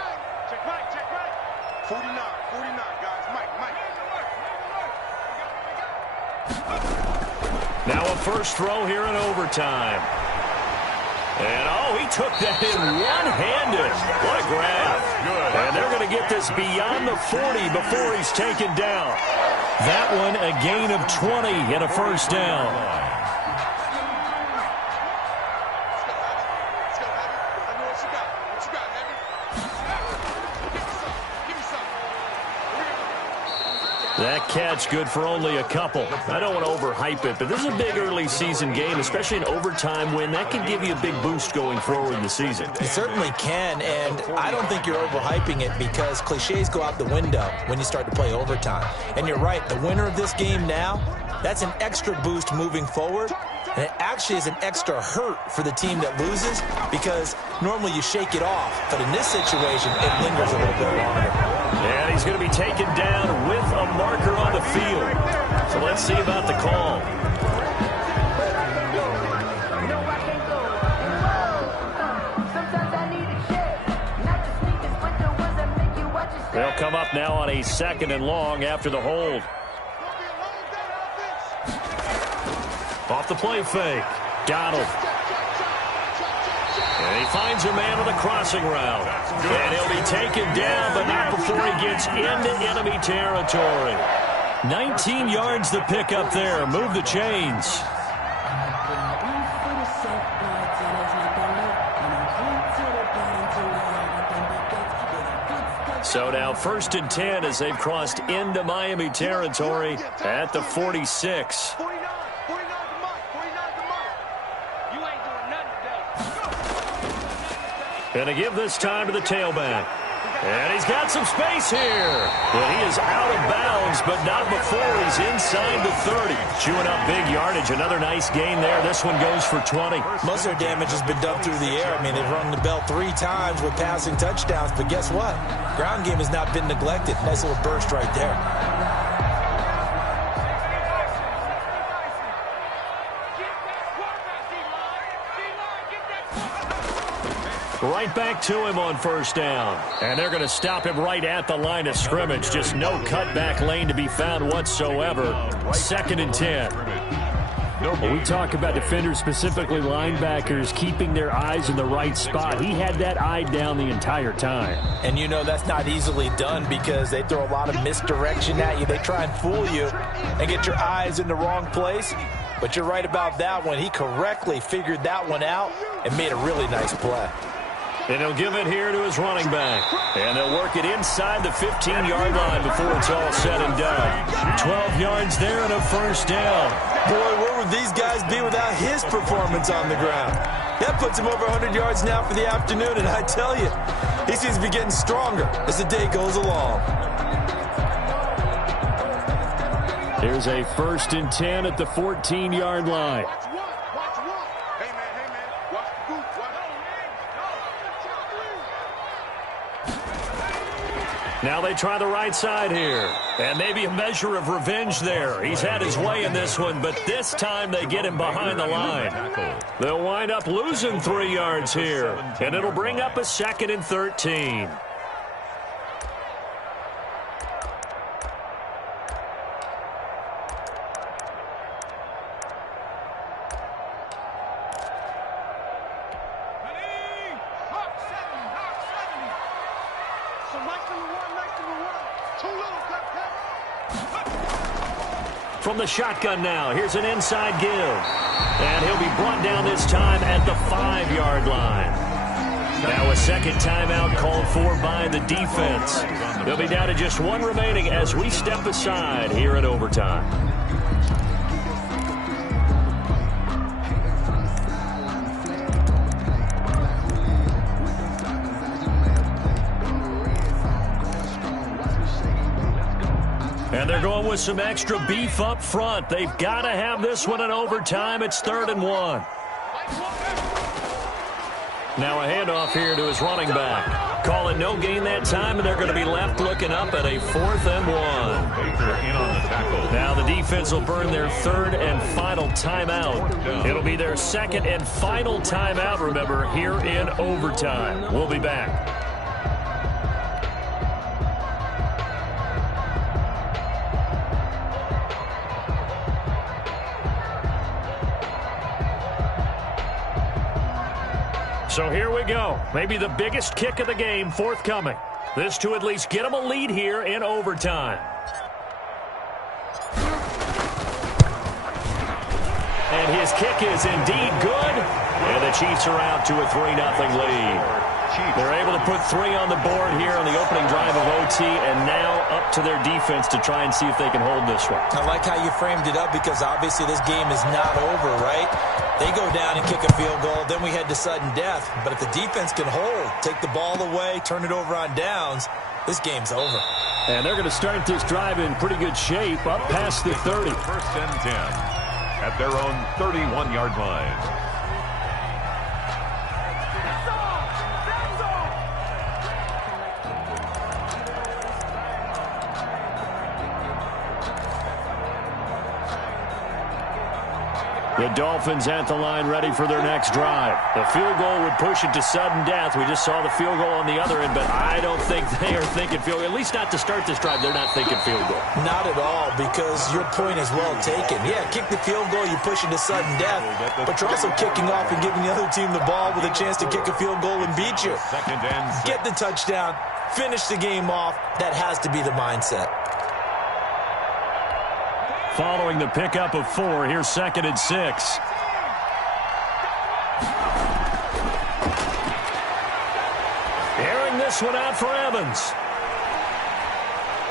Check mic. 49, guys. Mic. Now a first throw here in overtime. And, oh, he took that in one-handed. What a grab. And they're going to get this beyond the 40 before he's taken down. That one a gain of 20 and a first down. That catch good for only a couple. I don't want to overhype it, but this is a big early season game, especially an overtime win. That can give you a big boost going forward in the season. It certainly can, and I don't think you're overhyping it because cliches go out the window when you start to play overtime. And you're right, the winner of this game now, that's an extra boost moving forward, and it actually is an extra hurt for the team that loses because normally you shake it off, but in this situation, it lingers a little bit longer. And he's going to be taken down with a marker on the field. So let's see about the call. They'll come up now on a 2nd and long after the hold. Off the play fake. Donald. And he finds a man on the crossing route. And he'll be taken down, but not before he gets into enemy territory. 19 yards to pick up there. Move the chains. So now 1st and 10 as they've crossed into Miami territory at the 46. And to give this time to the tailback. And he's got some space here. Well, he is out of bounds, but not before he's inside the 30. Chewing up big yardage. Another nice gain there. This one goes for 20. Most of their damage has been done through the air. I mean, they've rung the bell 3 times with passing touchdowns, but guess what? Ground game has not been neglected. Nice little burst right there. Right back to him on 1st down. And they're going to stop him right at the line of scrimmage. Just no cutback lane to be found whatsoever. 2nd and 10. Well, we talk about defenders, specifically linebackers, keeping their eyes in the right spot. He had that eye down the entire time. And you know that's not easily done because they throw a lot of misdirection at you. They try and fool you and get your eyes in the wrong place. But you're right about that one. He correctly figured that one out and made a really nice play. And he'll give it here to his running back. And they'll work it inside the 15-yard line before it's all said and done. 12 yards there and a first down. Boy, where would these guys be without his performance on the ground? That puts him over 100 yards now for the afternoon, and I tell you, he seems to be getting stronger as the day goes along. Here's a 1st and 10 at the 14-yard line. Now they try the right side here. And maybe a measure of revenge there. He's had his way in this one, but this time they get him behind the line. They'll wind up losing 3 yards here. And it'll bring up a 2nd and 13. From the shotgun now, here's an inside give. And he'll be brought down this time at the 5-yard line. Now a second timeout called for by the defense. They'll be down to just 1 remaining as we step aside here in overtime. And they're going with some extra beef up front. They've got to have this one in overtime. It's 3rd and 1. Now a handoff here to his running back. Call it no gain that time, and they're going to be left looking up at a 4th and 1. Now the defense will burn their 3rd and final timeout. It'll be their 2nd and final timeout, remember, here in overtime. We'll be back. So here we go. Maybe the biggest kick of the game forthcoming. This to at least get them a lead here in overtime. His kick is indeed good, and the Chiefs are out to a 3-0 lead. They're able to put 3 on the board here on the opening drive of OT, and now up to their defense to try and see if they can hold this one. I like how you framed it up, because obviously this game is not over, right? They go down and kick a field goal, then we head to sudden death. But if the defense can hold, take the ball away, turn it over on downs, this game's over. And they're going to start this drive in pretty good shape, up past the 30. First and 10 at their own 31-yard line. The Dolphins at the line, ready for their next drive. The field goal would push it to sudden death. We just saw the field goal on the other end, but I don't think they are thinking field goal. At least not to start this drive. They're not thinking field goal. Not at all, because your point is well taken. Yeah, kick the field goal, you push it to sudden death, but you're also kicking off and giving the other team the ball with a chance to kick a field goal and beat you. Get the touchdown, finish the game off. That has to be the mindset. Following the pickup of 4, here's 2nd and 6. Airing this one out for Evans.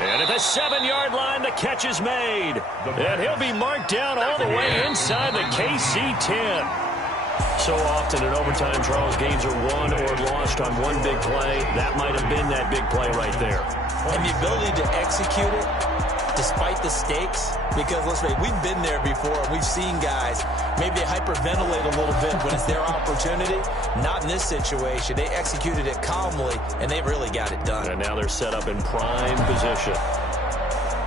And at the 7-yard line, the catch is made. And he'll be marked down all the way inside the KC 10. So often in overtime, Charles, games are won or lost on one big play. That might have been that big play right there. And the ability to execute it despite the stakes, because let's face it, we've been there before. We've seen guys, maybe they hyperventilate a little bit when it's their opportunity. Not in this situation. They executed it calmly, and they really got it done. And now they're set up in prime position.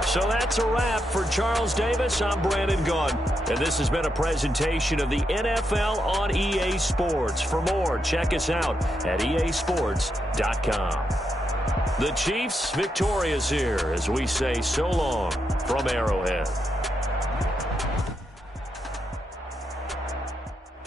So that's a wrap for Charles Davis. I'm Brandon Gunn, and this has been a presentation of the NFL on EA Sports. For more, check us out at easports.com. The Chiefs victorious here as we say so long from Arrowhead.